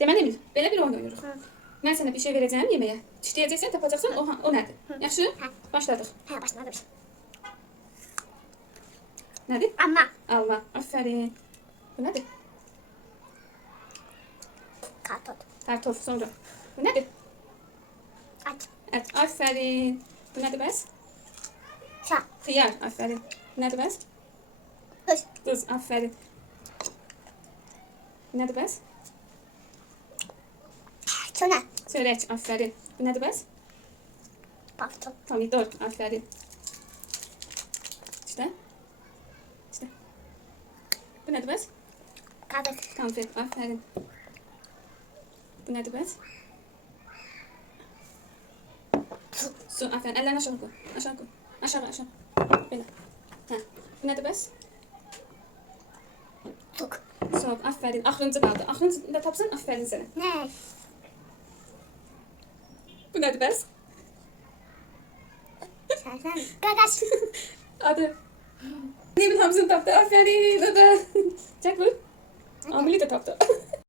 Deməli Emil, belə bir oyun oynayırıq. Hı. Mən sənə bir şey verəcəm yeməyə. Dişləyəcəksən, tapacaqsan, o, o nədir? Yaxşı? Hə. Başladıq. Hə, başladım. Nədir? Amma Alma. Aferin. Bu nədir? karton. Kartof sonra. Bu nədir? Aç. Ət. Aferin. Bu nədir bəs? Şa. Xiyar. Aferin. Bu nədir bəs? Hız. Duz. Aferin. Bu nədir bəs? Çöne. Çörək. Aferin. Bu nədir bəs? Pafton. Pomidor. Aferin. İşte. İşte. Bu nədir bəs? Kabuk. Konfet. Aferin. Bu nədir bəs? Su. Su. Aferin. Əllərini aşağı qoy. Aşağı qoy. Aşağı, aşağı. Belə. Hə. Bu nədir bəs? Tuk. Soğuk. Aferin. Axırıncı qaldı. Axırıncı da tapsan aferin sənə. Ne? Bu nədir bəs? Sen sen. Gagaş. Adı. Nemin hamısını tapdı. Aferin. Adı. Çək vur. Amili de tapdı.